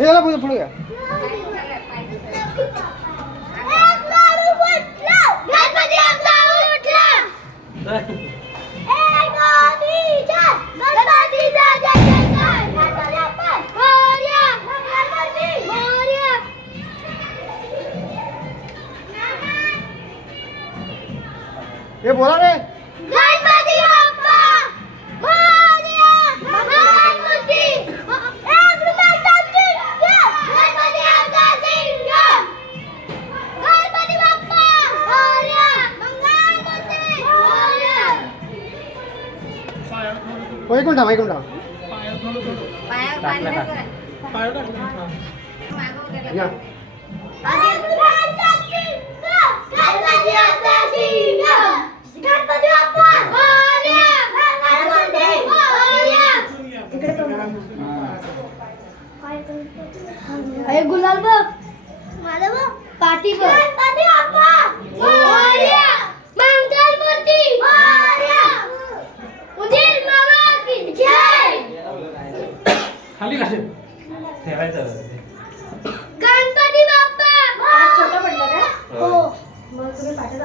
याला पुढे पुढे घ्या. हे बोला रे. ऐकून थांब ऐकून थांब. या अरे गुलाल बघ माझा बघ पाठी बघ मंगलमूर्ती उदय मामा की जय. खाली ठेवायचं. गणपती बाप्पा छोटा पडला का? हो मग तुम्ही पाठी